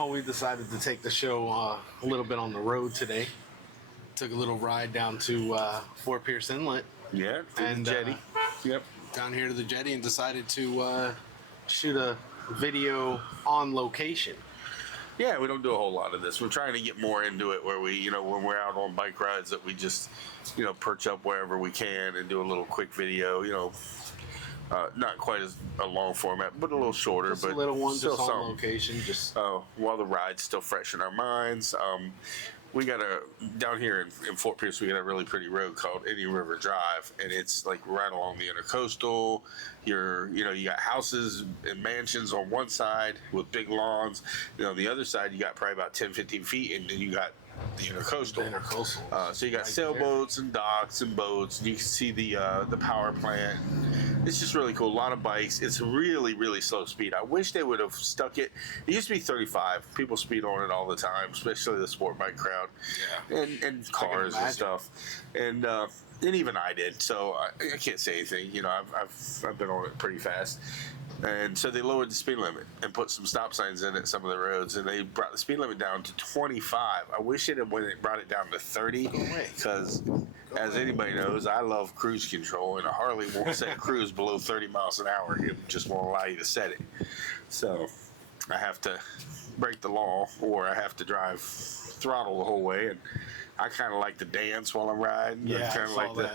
Well, we decided to take the show a little bit on the road today. Took a little ride down to Fort Pierce Inlet. Yeah, and the jetty. Yep. Down here to the jetty and decided to shoot a video on location. Yeah, we don't do a whole lot of this. We're trying to get more into it where we, when we're out on bike rides, that we just, perch up wherever we can and do a little quick video, not quite as a long format, but a little shorter. Just but a little one, still just on something. location. Just while the ride's still fresh in our minds. We got down here in Fort Pierce, we got a really pretty road called Indian River Drive, and it's like right along the intercoastal. You got houses and mansions on one side with big lawns. The other side, you got probably about 10, 15 feet, and then you got the intercoastal. So you got sailboats and docks and boats, and you can see the power plant. It's just really cool. A lot of bikes. It's really, really slow speed. I wish they would have stuck it. It used to be 35. People speed on it all the time, especially the sport bike crowd. Yeah. And cars and stuff. And even I did. So I can't say anything. I've been on it pretty fast. And so they lowered the speed limit and put some stop signs in at some of the roads, and they brought the speed limit down to 25. I wish it had brought it down to 30, because as anybody knows, I love cruise control, and a Harley won't set cruise below 30 miles an hour. It just won't allow you to set it. So I have to break the law, or I have to drive throttle the whole way, and I kind of like to dance while I'm riding. Yeah, I kind of like to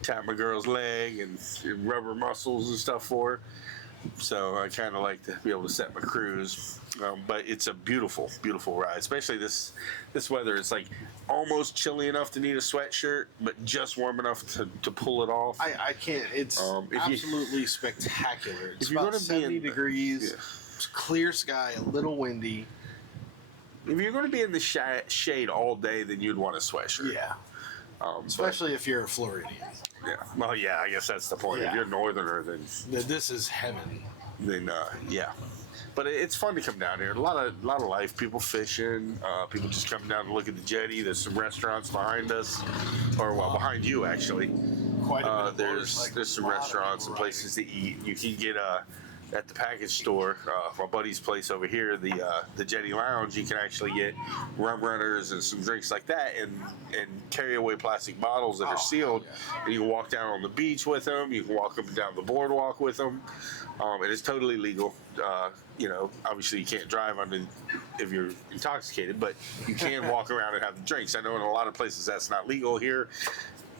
tap my girl's leg and rubber muscles and stuff for her. So I kind of like to be able to set my cruise, but it's a beautiful, beautiful ride. Especially this weather. It's like almost chilly enough to need a sweatshirt, but just warm enough to pull it off. I can't. It's absolutely spectacular. It's about 70 degrees, clear sky, a little windy. If you're going to be in the shade all day, then you'd want a sweatshirt. Yeah. Especially if you're a Floridian. Yeah. Well, yeah, I guess that's the point. Yeah. If you're a northerner, then this is heaven. Then yeah. But it's fun to come down here. A lot of life. People fishing. People just coming down to look at the jetty. There's some restaurants behind us, or behind you actually. Quite a bit. There's some restaurants and places to eat. You can get at the package store, my buddy's place over here, the Jetty Lounge. You can actually get rum runners and some drinks like that, and carry away plastic bottles that are sealed. Yeah. And you can walk down on the beach with them. You can walk up and down the boardwalk with them. And it's totally legal. Obviously you can't drive if you're intoxicated, but you can walk around and have the drinks. I know in a lot of places that's not legal. Here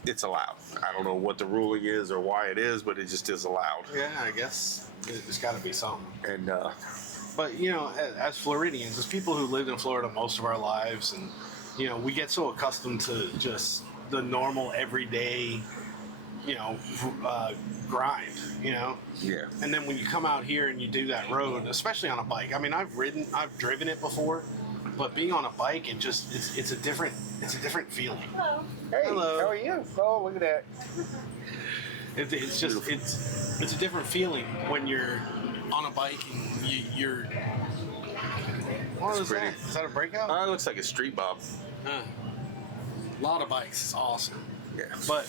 it's allowed. I don't know what the ruling is or why it is, but it just is allowed. Yeah, I guess there's got to be something. And but as Floridians, as people who lived in Florida most of our lives, and we get so accustomed to just the normal everyday grind, Yeah. And then when you come out here and you do that road, especially on a bike. I mean, I've driven it before, but being on a bike, it's a different feeling. Hello. Hey, hello. How are you? Oh, look at that. It's a different feeling when you're on a bike and you're. What is that? Is that a breakout? It looks like a street bob. A lot of bikes. It's awesome. Yeah. But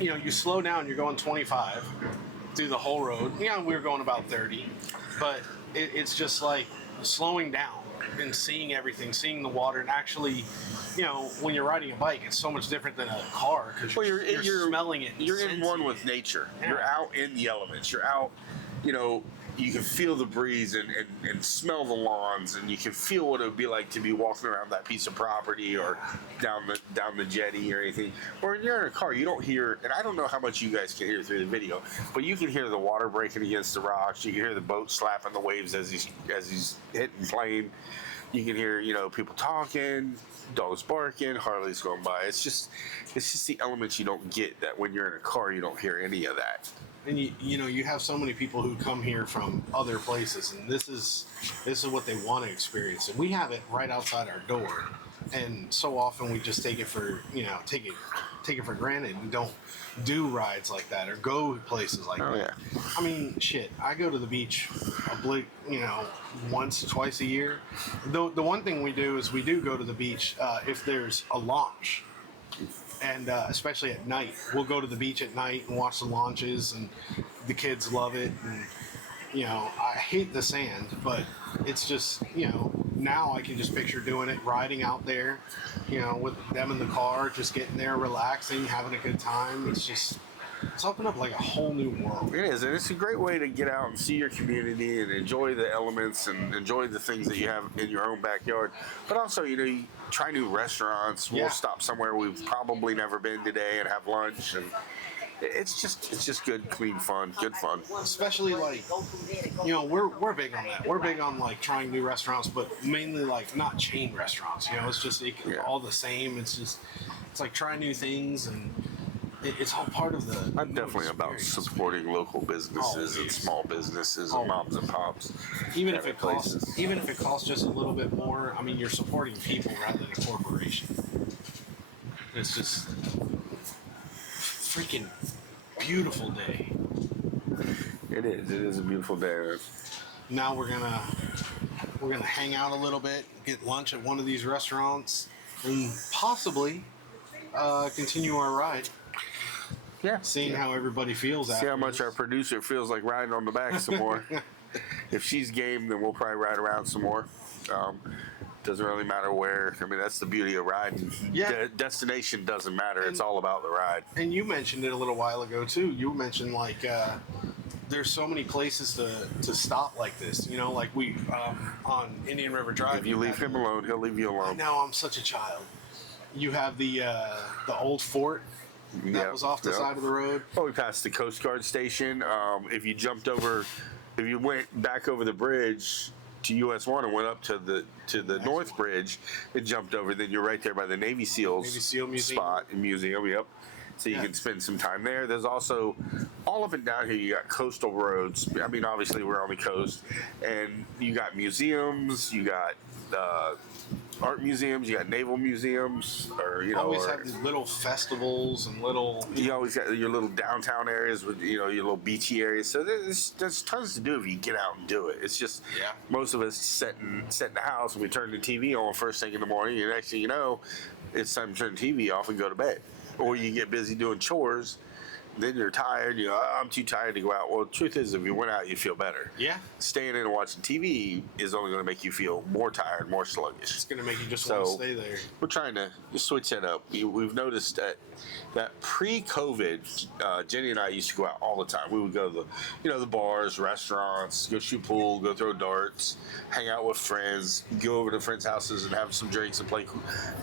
you slow down. You're going 25 through the whole road. We were going about 30, but it's just like slowing down and seeing everything, seeing the water, and actually, when you're riding a bike, it's so much different than a car because you're smelling it. You're in one with nature. Yeah. You're out in the elements. You're out, you can feel the breeze and smell the lawns, and you can feel what it would be like to be walking around that piece of property or down the jetty or anything. Or when you're in a car, you don't hear, and I don't know how much you guys can hear through the video, but you can hear the water breaking against the rocks. You can hear the boat slapping the waves as he's hitting plane. You can hear, people talking, dogs barking, Harleys going by. It's just the elements you don't get that when you're in a car, you don't hear any of that. And you have so many people who come here from other places, and this is what they want to experience, and we have it right outside our door. And so often we just take it for take it for granted. We don't do rides like that or go places like that. Yeah. I mean, shit. I go to the beach once, twice a year. The one thing we do is we do go to the beach if there's a launch. And especially at night, we'll go to the beach at night and watch the launches, and the kids love it. And I hate the sand, but it's just now I can just picture doing it, riding out there, with them in the car, just getting there, relaxing, having a good time. It's opened up like a whole new world. It is, and it's a great way to get out and see your community and enjoy the elements and enjoy the things that you have in your own backyard. But also, you try new restaurants. We'll stop somewhere we've probably never been today and have lunch, and it's just good, clean fun, good fun. Especially like, we're big on that. We're big on like trying new restaurants, but mainly like not chain restaurants. It's just all the same. It's like trying new things, and it's all part of the. I'm definitely about supporting local businesses and small businesses and moms and pops. Even if it costs just a little bit more, I mean, you're supporting people rather than a corporation. It's just freaking beautiful day. It is a beautiful day. Now we're gonna hang out a little bit, get lunch at one of these restaurants, and possibly continue our ride. Yeah. Seeing how everybody feels after. See how much our producer feels like riding on the back some more. If she's game, then we'll probably ride around some more. Doesn't really matter where. I mean, that's the beauty of riding. Yeah. Destination doesn't matter. It's all about the ride. And you mentioned it a little while ago too. You mentioned like there's so many places to stop like this. Like we on Indian River Drive. If you leave him alone, he'll leave you alone. Now I'm such a child. You have the old fort that was off the side of the road. Oh, we passed the Coast Guard station. If you went back over the bridge to US 1 and went up to the North Bridge and jumped over, then you're right there by the Navy SEALs spot and museum. Yep. So you can spend some time there. There's also all up and down here. You got coastal roads. I mean, obviously we're on the coast, and you got museums. You got art museums. You got naval museums, always have these little festivals and little. You always got your little downtown areas with your little beachy areas. So there's tons to do if you get out and do it. It's just most of us sit in the house and we turn the TV on first thing in the morning, and next thing you know, it's time to turn the TV off and go to bed. Or you get busy doing chores, then you're tired. I'm too tired to go out. Well, the truth is, if you went out, you feel better. Yeah. Staying in and watching TV is only going to make you feel more tired, more sluggish. It's going to make you just want to stay there. We're trying to switch that up. We've noticed that pre-COVID, Jenny and I used to go out all the time. We would go to the bars, restaurants, go shoot pool, go throw darts, hang out with friends, go over to friends' houses and have some drinks and play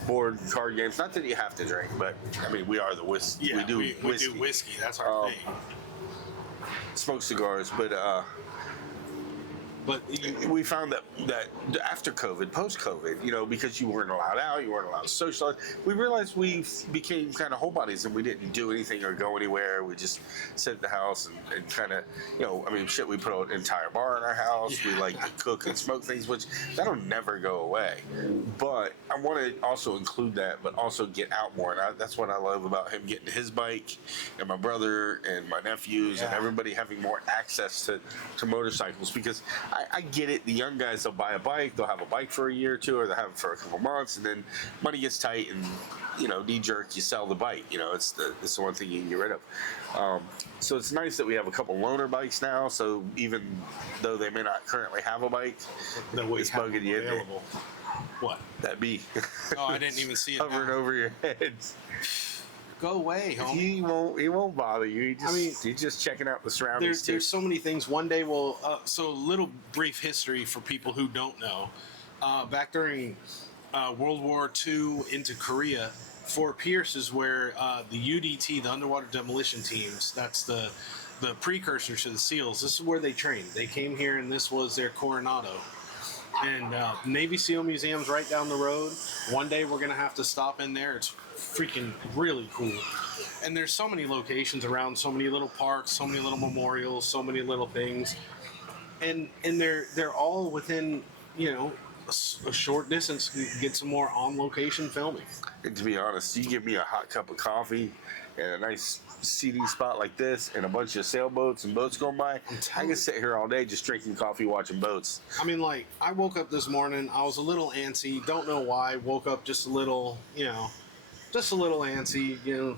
board card games. Not that you have to drink, but I mean, we are the whiskey. Yeah, we do whiskey. That's our thing. Smoke cigars, but we found that after COVID, post-COVID, because you weren't allowed out, you weren't allowed to socialize, we realized we became kind of homebodies and we didn't do anything or go anywhere. We just sit at the house and kind of, we put an entire bar in our house. Yeah. We like to cook and smoke things, which that'll never go away. But I want to also include that, but also get out more. And that's what I love about him getting his bike, and my brother and my nephews and everybody having more access to motorcycles, because I get it. The young guys, they'll buy a bike, they'll have a bike for a year or two, or they'll have it for a couple months, and then money gets tight, and knee-jerk, you sell the bike. It's the one thing you can get rid of. So it's nice that we have a couple loaner bikes now. So even though they may not currently have a bike, it's bugging you in there. What? That bee. Oh, I didn't even see it. Hovering over your head. Go away, homie. He won't bother you. He's just checking out the surroundings. There's so many things. One day so a little brief history for people who don't know. Back during World War II into Korea, Fort Pierce is where the UDT, the underwater demolition teams, that's the precursor to the SEALs. This is where they trained. They came here, and this was their Coronado. And Navy SEAL Museum's right down the road. One day we're going to have to stop in there. It's freaking really cool. And there's so many locations around, so many little parks, so many little memorials, so many little things. And they're all within, a short distance to get some more on-location filming. And to be honest, you give me a hot cup of coffee and a nice seating spot like this and a bunch of sailboats and boats going by, I can sit here all day just drinking coffee, watching boats. I mean, I woke up this morning, I was a little antsy, don't know why, woke up just a little, antsy,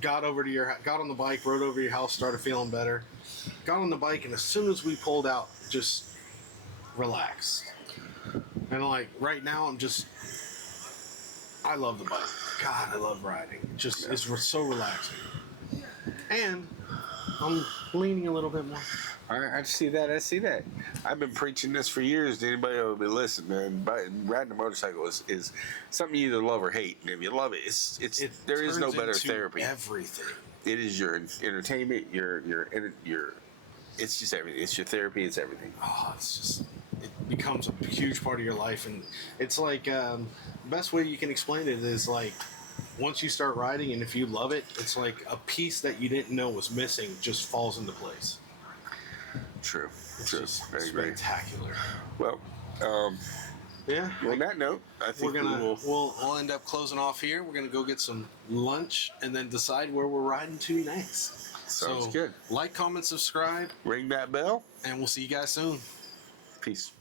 got on the bike, rode over to your house, started feeling better, got on the bike, and as soon as we pulled out, just relaxed. And like right now, I love the bike. God, I love riding. It's so relaxing. And I'm leaning a little bit more. I see that. I see that. I've been preaching this for years to anybody who will be listening, man. Riding a motorcycle is something you either love or hate. And if you love it, there is no better therapy. Everything. It is your entertainment. It's just everything. It's your therapy. It's everything. Oh, it becomes a huge part of your life, and it's like the best way you can explain it is like once you start riding, and if you love it, it's like a piece that you didn't know was missing just falls into place. True. It's True. just Very great. spectacular. Well, yeah. on that note, I think we'll end up closing off here. We're gonna go get some lunch and then decide where we're riding to next. Sounds good. Like, comment, subscribe, Ring that bell, and we'll see you guys soon. Peace.